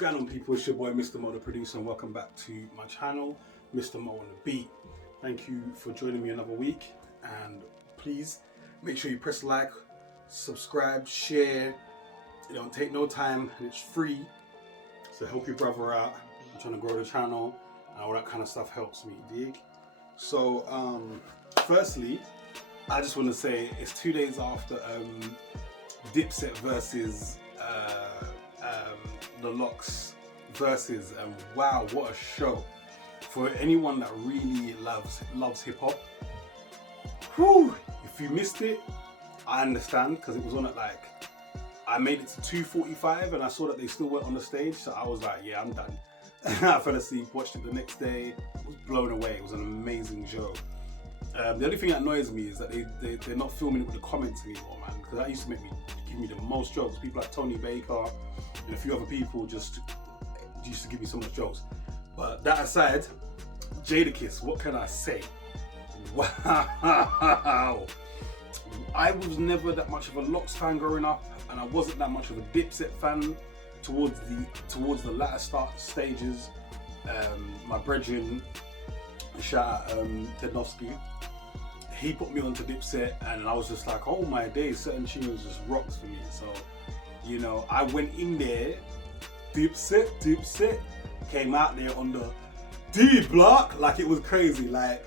going on, people? It's your boy Mr. Mo, the producer, and welcome back to my channel, Mr. Mo on the Beat. Thank you for joining me another week, and please make sure you press like, subscribe, share. It don't take no time and it's free, so help your brother out. I'm trying to grow the channel and all that kind of stuff helps me, dig? So firstly, I just want to say it's 2 days after Dipset versus the Locks versus, and wow, what a show. For anyone that really loves hip hop, whew, if you missed it, I understand, because it was on at like, I made it to 2:45 and I saw that they still weren't on the stage, so I was like, yeah, I'm done. I fell asleep, watched it the next day, was blown away. It was an amazing show. The only thing that annoys me is that they're not filming it with the comments anymore, man, because that used to give me the most jokes. People like Tony Baker and a few other people just used to give me so much jokes. But that aside, Jadakiss, what can I say? Wow! I was never that much of a Locks fan growing up, and I wasn't that much of a Dipset fan towards the latter stages. My brethren, shout out Tednovsky, he put me onto Dipset, and I was just like, oh my days, certain tunes just rocked for me. So, you know, I went in there, Dipset, came out there on the D block like it was crazy. Like,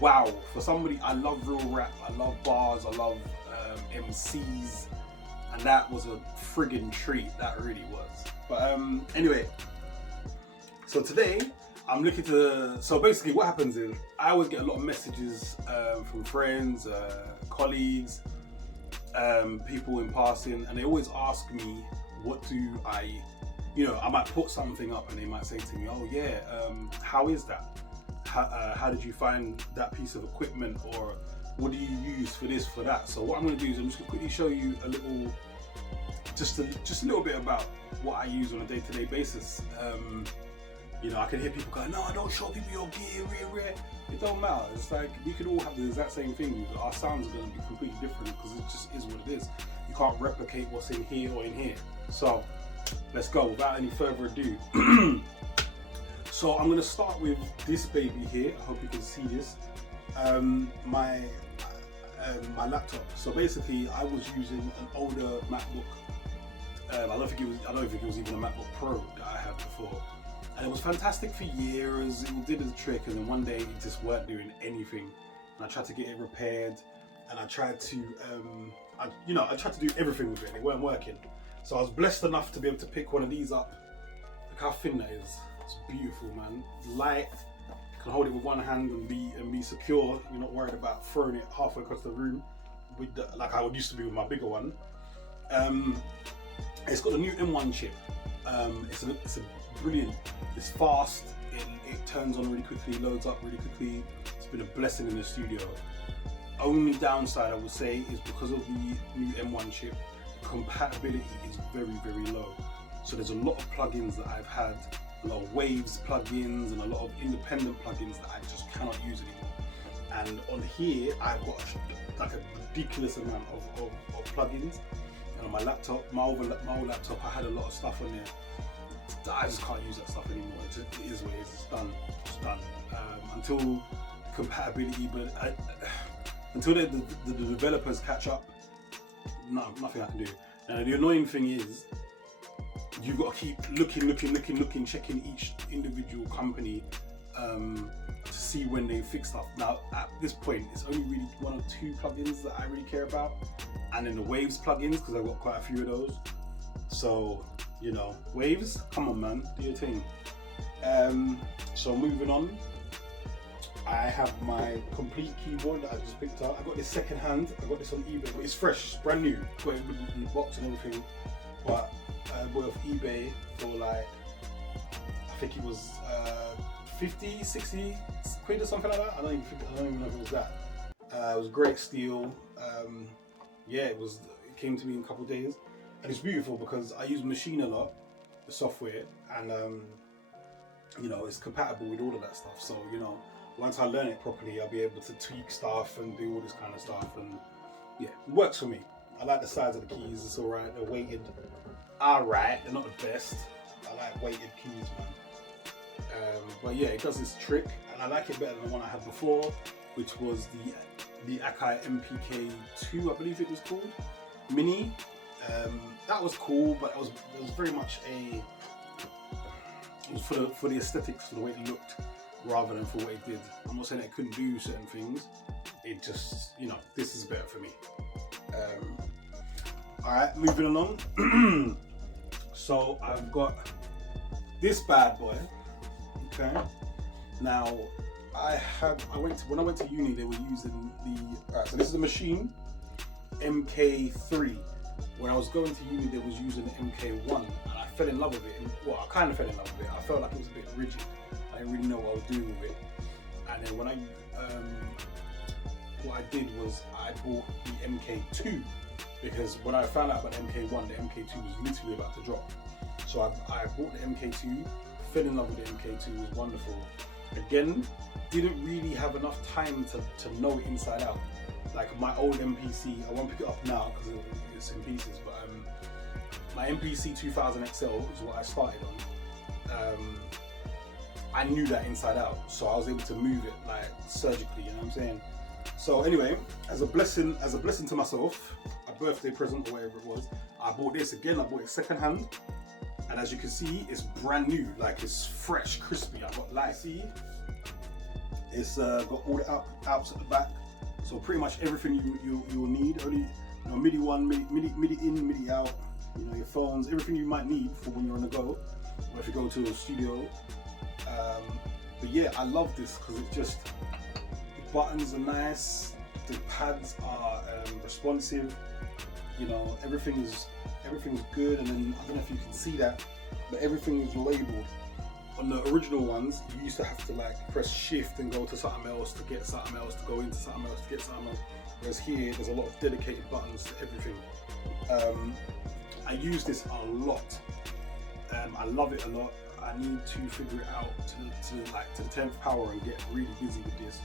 wow, for somebody, I love real rap, I love bars, I love MCs, and that was a friggin' treat, that really was. But anyway, so today, I'm looking to, so basically what happens is, I always get a lot of messages from friends, colleagues, people in passing, and they always ask me, what do I, I might put something up and they might say to me, oh yeah, how is that? How did you find that piece of equipment, or what do you use for this, for that? So what I'm gonna do is I'm just gonna quickly show you a little, just a little bit about what I use on a day-to-day basis. I can hear people going, no, don't show people your gear, rare. It don't matter. It's like, we could all have the exact same thing. Our sounds are going to be completely different because it just is what it is. You can't replicate what's in here or in here. So, let's go without any further ado. So, I'm going to start with this baby here. I hope you can see this. My laptop. So basically, I was using an older MacBook. I don't think it was even a MacBook Pro that I had before. And it was fantastic for years. It did the trick, and then one day it just weren't doing anything. And I tried to get it repaired, and I tried to, I tried to do everything with it, and it weren't working. So I was blessed enough to be able to pick one of these up. Look how thin that is. It's beautiful, man. Light. You can hold it with one hand and be secure. You're not worried about throwing it halfway across the room, like I used to be with my bigger one. It's got a new M1 chip. It's a brilliant. It's fast. It turns on really quickly, loads up really quickly. It's been a blessing in the studio. Only downside I would say is because of the new M1 chip, compatibility is very, very low. So there's a lot of plugins that I've had, a lot of Waves plugins and a lot of independent plugins that I just cannot use anymore. And on here, I've got like a ridiculous amount of plugins. And on my laptop, my old laptop, I had a lot of stuff on there. I just can't use that stuff anymore. It is what it is. It's done. It's done. Until compatibility, but until the developers catch up, no, nothing I can do. The annoying thing is, you've got to keep looking, checking each individual company to see when they fix stuff. Now, at this point, it's only really one or two plugins that I really care about, and then the Waves plugins, because I've got quite a few of those. So, Waves, come on, man, do your thing. So moving on, I have my complete keyboard that I just picked up. I got this second hand. I got this on eBay, but it's fresh, it's brand new. Got it in the box and everything. But I bought it off eBay for like, I think it was 50, 60 quid or something like that. I don't even know if it was that. It was great steel. It came to me in a couple of days. And it's beautiful because I use Machine a lot, the software, and it's compatible with all of that stuff. So, once I learn it properly, I'll be able to tweak stuff and do all this kind of stuff, and yeah, it works for me. I like the size of the keys, it's alright, they're weighted. alright. They're not the best. I like weighted keys, man. But yeah, it does this trick, and I like it better than the one I had before, which was the Akai MPK2, I believe it was called, Mini. That was cool, but it was very much it was for the aesthetics, for the way it looked, rather than for what it did. I'm not saying that it couldn't do certain things. It just, you know, this is better for me. All right, moving along. So I've got this bad boy. Okay. Now, when I went to uni, they were using so this is the Machine MK3. When I was going to uni, they was using the MK1, and I fell in love with it. Well, I kind of fell in love with it. I felt like it was a bit rigid. I didn't really know what I was doing with it. And then what I did was I bought the MK2, because when I found out about the MK1, the MK2 was literally about to drop. So I bought the MK2, fell in love with the MK2, it was wonderful. Again, didn't really have enough time to know it inside out. Like my old MPC, I won't pick it up now because it's in pieces, but my MPC 2000 XL is what I started on. I knew that inside out, so I was able to move it like surgically, you know what I'm saying? So anyway, as a blessing to myself, a birthday present or whatever it was, I bought this again. I bought it second hand, and as you can see, it's brand new, like it's fresh, crispy. I've got light. See, it's got all the outs at the back, so pretty much everything you will need. Only, you know, MIDI one, MIDI in, MIDI out. You know, your phones, everything you might need for when you're on the go, or if you go to a studio. But yeah, I love this because it's just, the buttons are nice, the pads are responsive. You know, everything's good, and then I don't know if you can see that, but everything is labeled. On the original ones, you used to have to like press shift and go to something else to get something else, to go into something else to get something else. Whereas here, there's a lot of dedicated buttons to everything. I use this a lot. I love it a lot. I need to figure it out to the 10th power and get really busy with this.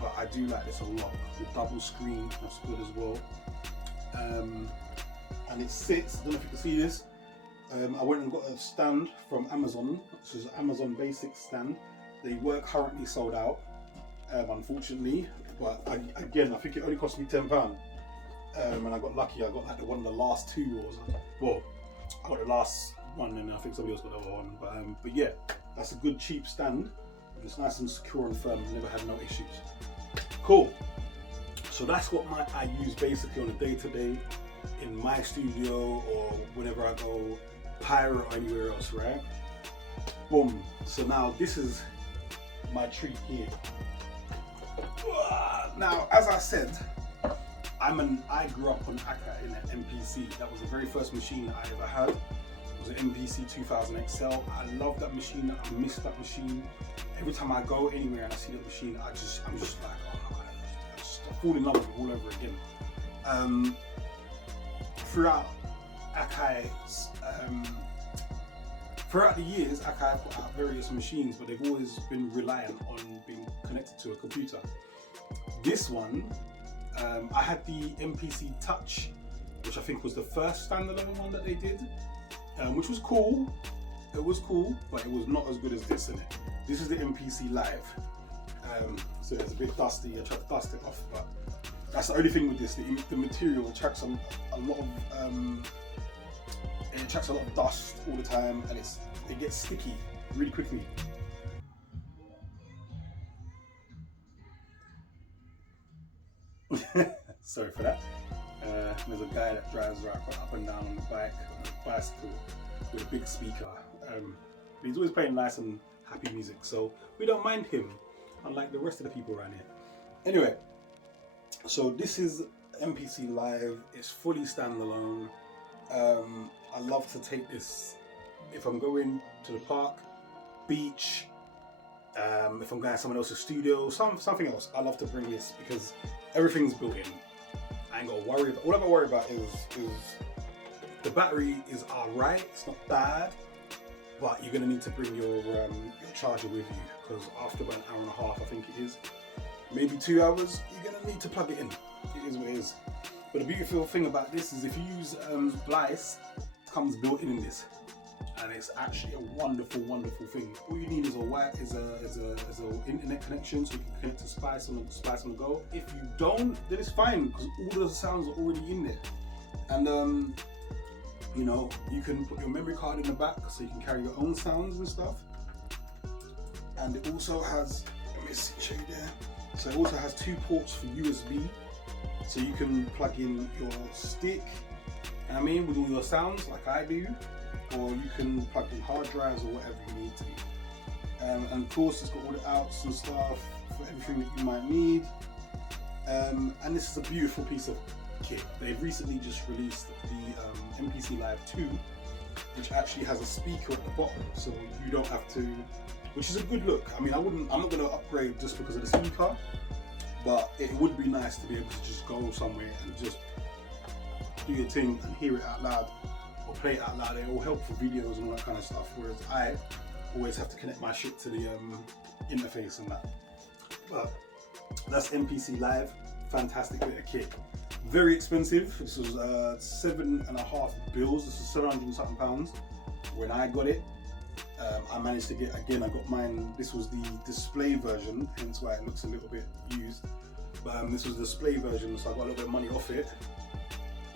But I do like this a lot. The double screen, that's good as well. And it sits, I don't know if you can see this. I went and got a stand from Amazon. This is an Amazon Basics stand. They were currently sold out, unfortunately. But I think it only cost me £10. And I got lucky. I got like one of the last two, well, I got the last one, and I think somebody else got the other one. But yeah, that's a good cheap stand. It's nice and secure and firm. Never had no issues. Cool. So that's what I use basically on a day-to-day in my studio or whenever I go pirate or anywhere else, right? Boom. So now this is my treat here. Now, as I said, I grew up on Akai in an MPC. That was the very first machine that I ever had. It was an MPC 2000 XL. I love that machine. I miss that machine. Every time I go anywhere and I see that machine, I'm just like, oh my God, I fall in love with it all over again. Throughout Akai's, throughout the years, Akai have put out various machines, but they've always been reliant on being connected to a computer. This one, I had the MPC Touch, which I think was the first standalone one that they did, which was cool. It was cool, but it was not as good as this, innit? This is the MPC Live. So it's a bit dusty. I tried to dust it off, but that's the only thing with this. The material attracts a lot of dust all the time, and it gets sticky really quickly. Sorry for that. There's a guy that drives right up and down on the bicycle with a big speaker. He's always playing nice and happy music, so we don't mind him, unlike the rest of the people around here. Anyway, so this is MPC Live. It's fully standalone. I love to take this if I'm going to the park, beach, if I'm going to someone else's studio, something else. I love to bring this because everything's built in. I ain't got to worry about. All I got to worry about is the battery is alright. It's not bad, but you're gonna need to bring your charger with you because after about an hour and a half, I think it is, maybe 2 hours, you're gonna need to plug it in. It is what it is. But the beautiful thing about this is if you use Blice to comes built in this, and it's actually a wonderful, wonderful thing. All you need is a internet connection, so you can connect to Spice on the go. If you don't, then it's fine, because all the sounds are already in there. And you know, you can put your memory card in the back, so you can carry your own sounds and stuff. And it also has, let me show you there. So it also has 2 ports for USB, so you can plug in your stick, I mean, with all your sounds like I do, or you can plug in hard drives or whatever you need to. And of course, it's got all the outs and stuff for everything that you might need. And this is a beautiful piece of kit. They've recently just released the MPC Live 2, which actually has a speaker at the bottom, so you don't have to, which is a good look. I mean, I'm not going to upgrade just because of the speaker, but it would be nice to be able to just go somewhere and just do your thing and hear it out loud, or play it out loud. It will help for videos and all that kind of stuff, whereas I always have to connect my shit to the interface and that. But that's MPC Live, fantastic bit of kit. Very expensive. This was £7.5 bills. This is 700 and something pounds when I got it. I managed to get, again, I got mine, this was the display version, hence why it looks a little bit used. But this was the display version, so I got a little bit of money off it.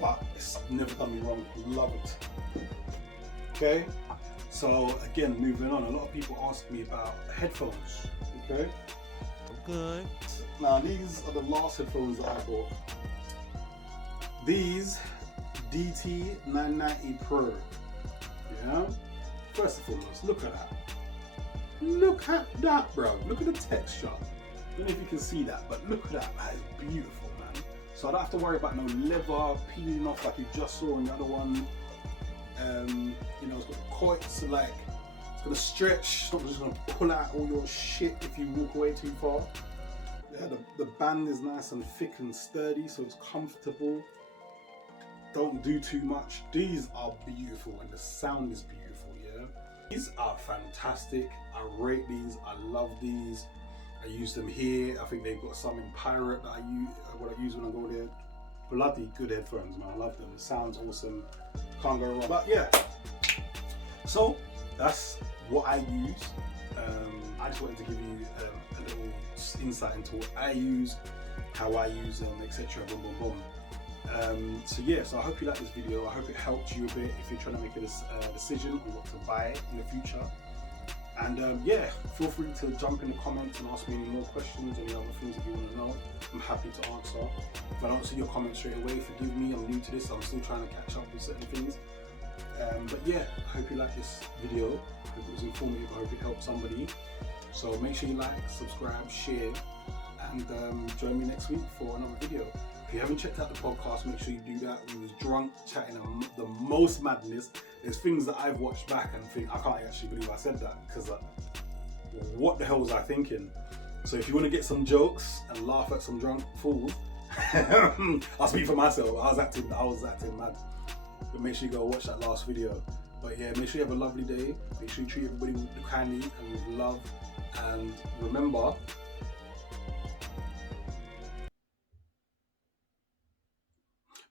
But it's never done me wrong. Love it. Okay, so again, moving on, a lot of people ask me about headphones. Okay, good. Now these are the last headphones that I bought. These DT990 Pro. Yeah. First and foremost, look at that. Look at that, bro. Look at the texture. I don't know if you can see that, but look at that. That is beautiful, man. So I don't have to worry about no leather peeling off like you just saw in the other one. You know, it's got the coils, so like it's gonna stretch. It's not just gonna pull out all your shit if you walk away too far. Yeah, the band is nice and thick and sturdy, so it's comfortable. Don't do too much. These are beautiful, and the sound is beautiful. Yeah, these are fantastic. I rate these. I love these. I use them here. I think they've got some in Pirate that I use when I go there. Bloody good headphones, man. I love them. It sounds awesome. Can't go wrong. But yeah, so that's what I use. I just wanted to give you a little insight into what I use, how I use them, etc. Boom, boom, boom. So yeah, so I hope you like this video. I hope it helped you a bit if you're trying to make a decision on what to buy in the future. And yeah, feel free to jump in the comments and ask me any more questions, any other things that you want to know. I'm happy to answer. If I don't see your comment straight away, forgive me, I'm new to this, I'm still trying to catch up with certain things. But yeah, I hope you like this video. I hope it was informative, I hope it helped somebody. So make sure you like, subscribe, share, and join me next week for another video. If you haven't checked out the podcast, make sure you do that. We was drunk, chatting the most madness. There's things that I've watched back and think, I can't actually believe I said that, because what the hell was I thinking? So if you want to get some jokes and laugh at some drunk fools, I'll speak for myself. I was acting mad. But make sure you go watch that last video. But yeah, make sure you have a lovely day. Make sure you treat everybody kindly and with love. And remember,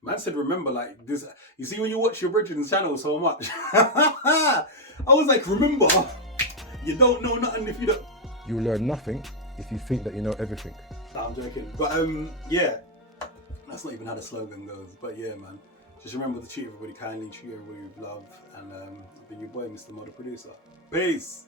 man said remember like this. You see when you watch your Bridget's channel so much. I was like, remember, you don't know nothing if you don't. You learn nothing if you think that you know everything. Nah, I'm joking. But yeah, that's not even how the slogan goes. But yeah, man, just remember to treat everybody kindly, treat everybody with love, and I've been your boy, Mr. Model Producer. Peace.